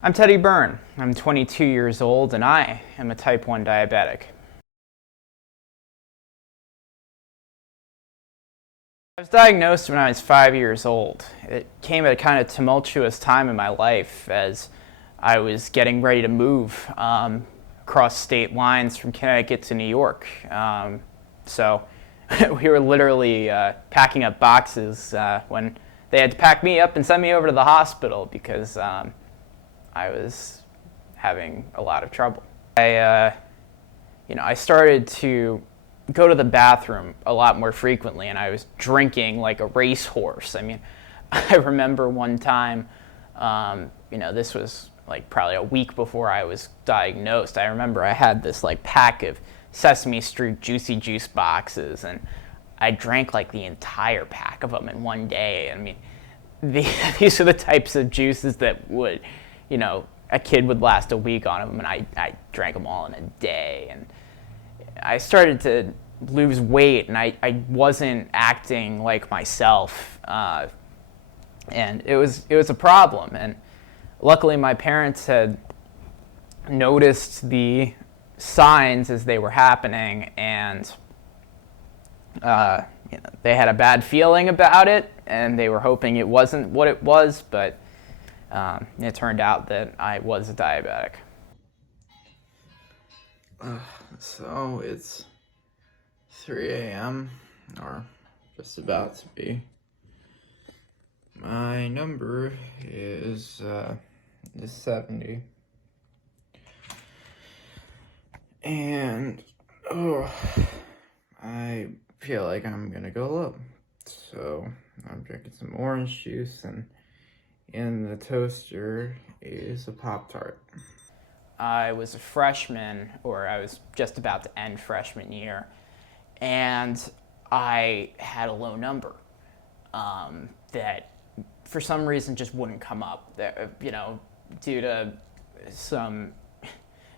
I'm Teddy Byrne. I'm 22 years old and I am a type 1 diabetic. I was diagnosed when I was 5 years old. It came at a kind of tumultuous time in my life as I was getting ready to move across state lines from Connecticut to New York. So we were literally packing up boxes when they had to pack me up and send me over to the hospital because I was having a lot of trouble. I started to go to the bathroom a lot more frequently, and I was drinking like a racehorse. I mean, I remember one time, this was like probably a week before I was diagnosed. I remember I had this like pack of Sesame Street Juicy Juice boxes, and I drank like the entire pack of them in one day. I mean, these are the types of juices that would, a kid would last a week on them, and I drank them all in a day. And I started to lose weight, and I wasn't acting like myself, and it was a problem. And luckily, my parents had noticed the signs as they were happening, and they had a bad feeling about it, and they were hoping it wasn't what it was, but it turned out that I was a diabetic. So it's 3 a.m. or just about to be. My number is 70. And I feel like I'm gonna go low. So I'm drinking some orange juice, and in the toaster is a Pop-Tart. I was a freshman, or I was just about to end freshman year, and I had a low number that for some reason just wouldn't come up. That, due to some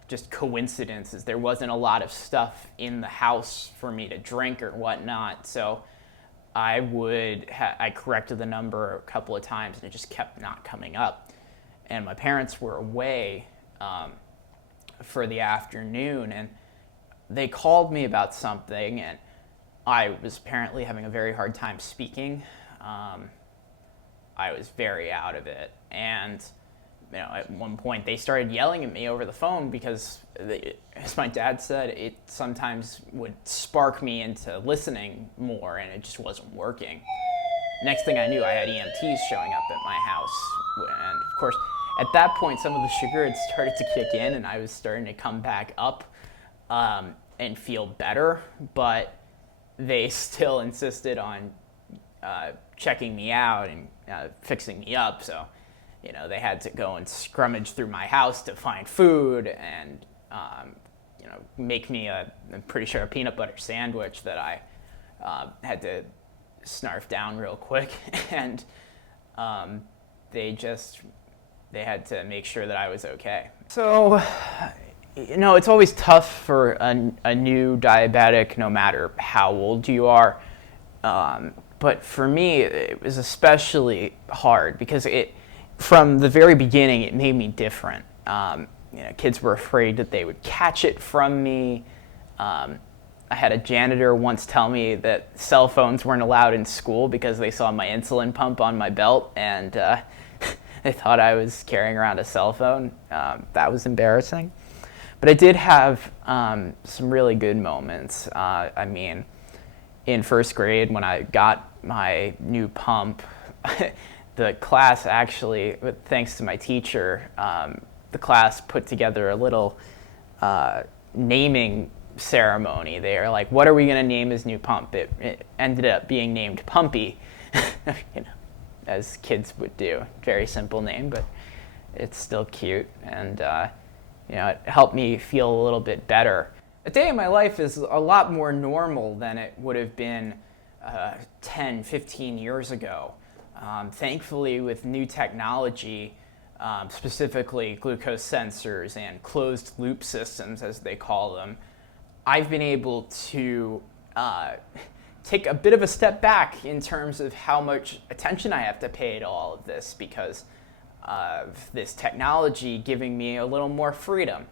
just coincidences, there wasn't a lot of stuff in the house for me to drink or whatnot, so I corrected the number a couple of times, and it just kept not coming up. And my parents were away for the afternoon, and they called me about something, and I was apparently having a very hard time speaking. I was very out of it, and at one point they started yelling at me over the phone because, as my dad said, it sometimes would spark me into listening more, and it just wasn't working. Next thing I knew, I had EMTs showing up at my house, and of course, at that point, some of the sugar had started to kick in, and I was starting to come back up and feel better, but they still insisted on checking me out and fixing me up, so they had to go and scrummage through my house to find food and make me I'm pretty sure, a peanut butter sandwich that I had to snarf down real quick, and they had to make sure that I was okay. So, it's always tough for a new diabetic, no matter how old you are. But for me, it was especially hard because from the very beginning, it made me different. Kids were afraid that they would catch it from me. I had a janitor once tell me that cell phones weren't allowed in school because they saw my insulin pump on my belt, and they thought I was carrying around a cell phone. That was embarrassing. But I did have some really good moments. In first grade, when I got my new pump, the class actually, thanks to my teacher, the class put together a little naming ceremony. They are like, what are we going to name his new pump? It ended up being named Pumpy, as kids would do. Very simple name, but it's still cute, and it helped me feel a little bit better. A day in my life is a lot more normal than it would have been 10, 15 years ago. Thankfully, with new technology, specifically glucose sensors and closed loop systems, as they call them, I've been able to take a bit of a step back in terms of how much attention I have to pay to all of this, because of this technology giving me a little more freedom.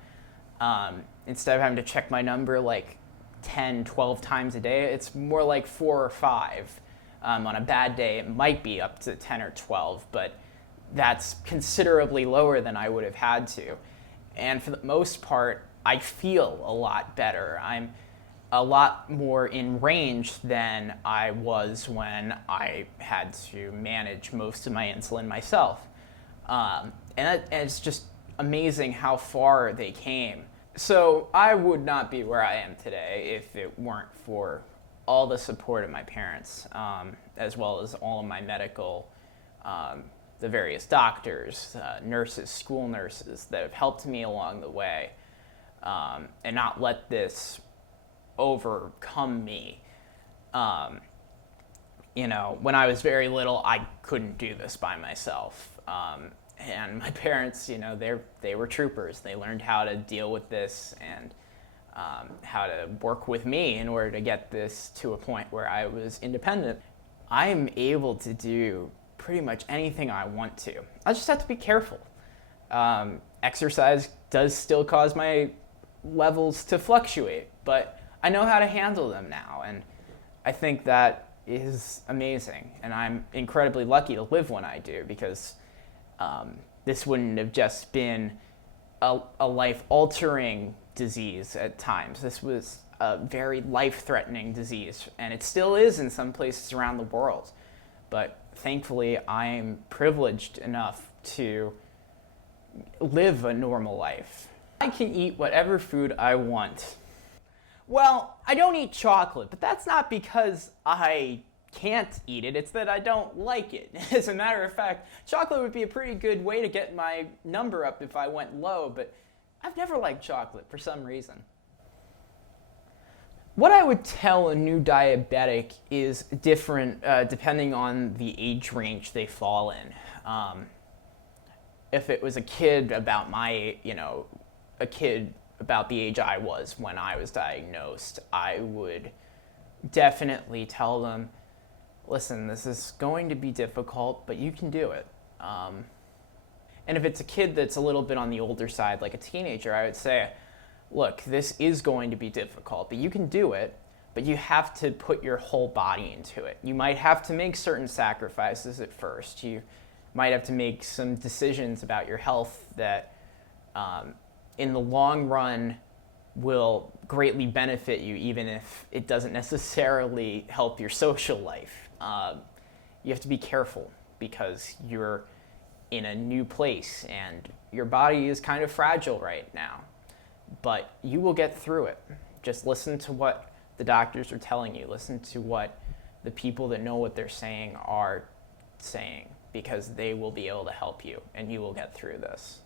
Instead of having to check my number like 10, 12 times a day, it's more like 4 or 5. On a bad day, it might be up to 10 or 12, but that's considerably lower than I would have had to. And for the most part, I feel a lot better. I'm a lot more in range than I was when I had to manage most of my insulin myself. And it's just amazing how far they came. So I would not be where I am today if it weren't for all the support of my parents, as well as all of my medical, the various doctors, nurses, school nurses that have helped me along the way, and not let this overcome me. When I was very little, I couldn't do this by myself. And my parents, they were troopers. They learned how to deal with this and how to work with me in order to get this to a point where I was independent. I'm able to do pretty much anything I want to. I just have to be careful. Exercise does still cause my levels to fluctuate, but I know how to handle them now, and I think that is amazing. And I'm incredibly lucky to live when I do, because this wouldn't have just been a life-altering disease at times. This was a very life-threatening disease, and it still is in some places around the world. But thankfully, I'm privileged enough to live a normal life. I can eat whatever food I want. Well, I don't eat chocolate, but that's not because I can't eat it, it's that I don't like it. As a matter of fact, chocolate would be a pretty good way to get my number up if I went low, but I've never liked chocolate for some reason. What I would tell a new diabetic is different depending on the age range they fall in. If it was a kid about a kid about the age I was when I was diagnosed, I would definitely tell them, listen, this is going to be difficult, but you can do it. And if it's a kid that's a little bit on the older side, like a teenager, I would say, look, this is going to be difficult, but you can do it, but you have to put your whole body into it. You might have to make certain sacrifices at first. You might have to make some decisions about your health that in the long run will greatly benefit you, even if it doesn't necessarily help your social life. You have to be careful because you're in a new place and your body is kind of fragile right now. But you will get through it. Just listen to what the doctors are telling you. Listen to what the people that know what they're saying are saying, because they will be able to help you and you will get through this.